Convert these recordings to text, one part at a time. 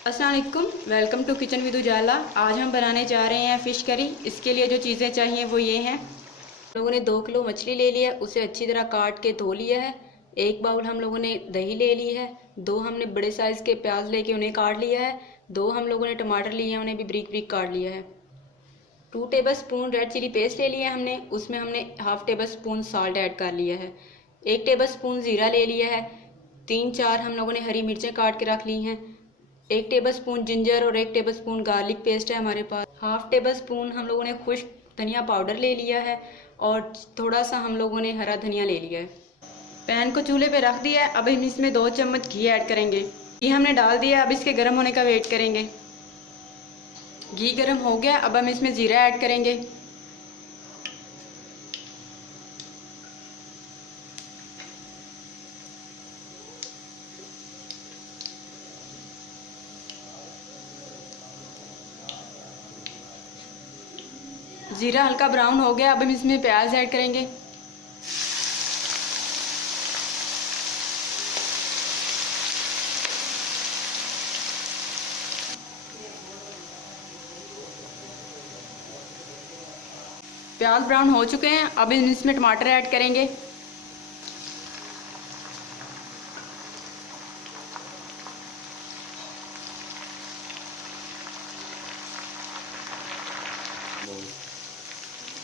अस्सलाम वालेकुम, welcome to kitchen with उजाला। आज हम बनाने जा रहे हैं फ़िश करी। इसके लिए जो चीज़ें चाहिए वो ये हैं। लोगों ने 2 किलो मछली ले लिया, उसे अच्छी तरह काट के धो लिया है। 1 बाउल हम लोगों ने दही ले ली है। 2 हमने बड़े साइज़ के प्याज लेके उन्हें काट लिया है। 2 हम लोगों ने टमाटर लिए हैं, उन्हें भी ब्रीक ब्रीक काट लिया है। 2 tablespoon red chili paste ले लिया है हमने, उसमें हमने half tablespoon salt add कर लिया है। 1 टेबल स्पून ज़ीरा ले लिया है। 3-4 हम लोगों ने हरी मिर्चें काट के रख ली हैं। 1 टेबल स्पून जिंजर और 1 टेबल स्पून गार्लिक पेस्ट है हमारे पास। हाफ टेबल स्पून हम लोगों ने खुश्क धनिया पाउडर ले लिया है और थोड़ा सा हम लोगों ने हरा धनिया ले लिया है। पैन को चूल्हे पे रख दिया है। अब हम इसमें 2 चम्मच घी ऐड करेंगे। घी हमने डाल दिया, अब इसके गर्म होने का वेट करेंगे। घी गर्म हो गया, अब हम इसमें ज़ीरा ऐड करेंगे। ज़ीरा हल्का ब्राउन हो गया, अब हम इसमें प्याज ऐड करेंगे। प्याज ब्राउन हो चुके हैं, अब हम इसमें टमाटर ऐड करेंगे।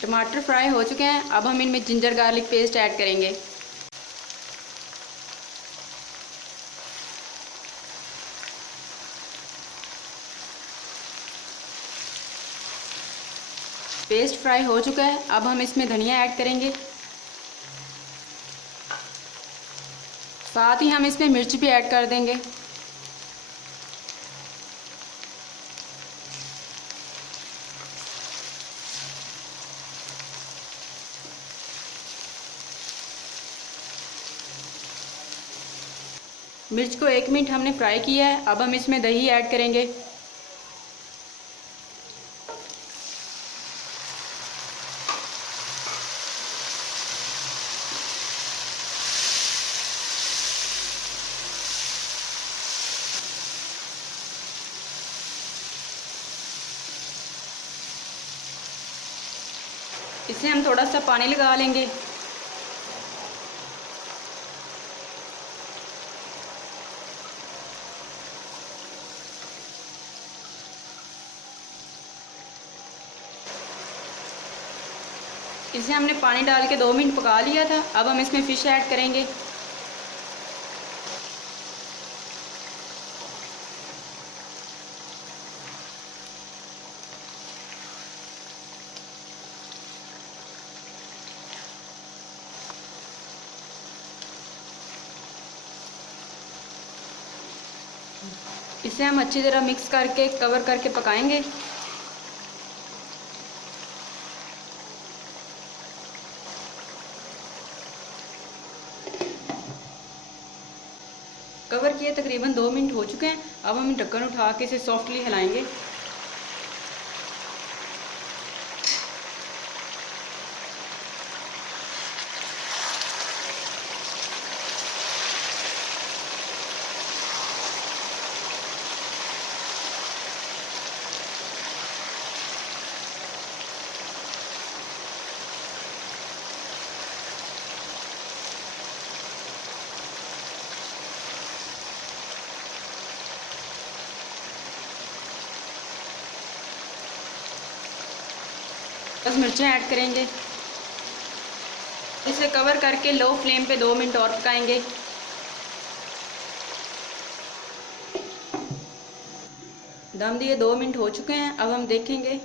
टमाटर फ्राई हो चुके हैं, अब हम इनमें जिंजर गार्लिक पेस्ट ऐड करेंगे। पेस्ट फ्राई हो चुका है, अब हम इसमें धनिया ऐड करेंगे। साथ ही हम इसमें मिर्च भी ऐड कर देंगे। मिर्च को 1 मिनट हमने फ्राई किया है, अब हम इसमें दही ऐड करेंगे। इसे हम थोड़ा सा पानी लगा लेंगे। इसे हमने पानी डाल के 2 मिनट पका लिया था, अब हम इसमें फ़िश ऐड करेंगे। इसे हम अच्छी तरह मिक्स करके कवर करके पकाएंगे। कवर किए तकरीबन 2 मिनट हो चुके हैं, अब हम ढक्कन उठा के इसे सॉफ्टली हिलाएंगे। बस मिर्चें ऐड करेंगे। इसे कवर करके लो फ्लेम पे 2 मिनट और पकाएंगे। दम दिए 2 मिनट हो चुके हैं, अब हम देखेंगे।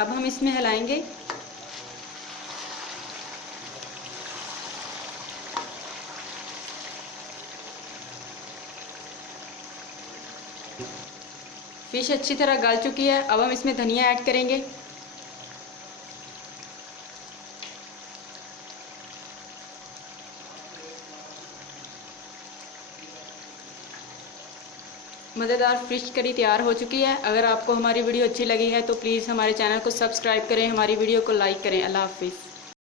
अब हम इसमें हिलाएंगे। फिश अच्छी तरह गल चुकी है, अब हम इसमें धनिया ऐड करेंगे। मज़ेदार फ़िश करी तैयार हो चुकी है। अगर आपको हमारी वीडियो अच्छी लगी है तो प्लीज़ हमारे चैनल को सब्सक्राइब करें, हमारी वीडियो को लाइक करें। अल्लाह हाफ़िज़।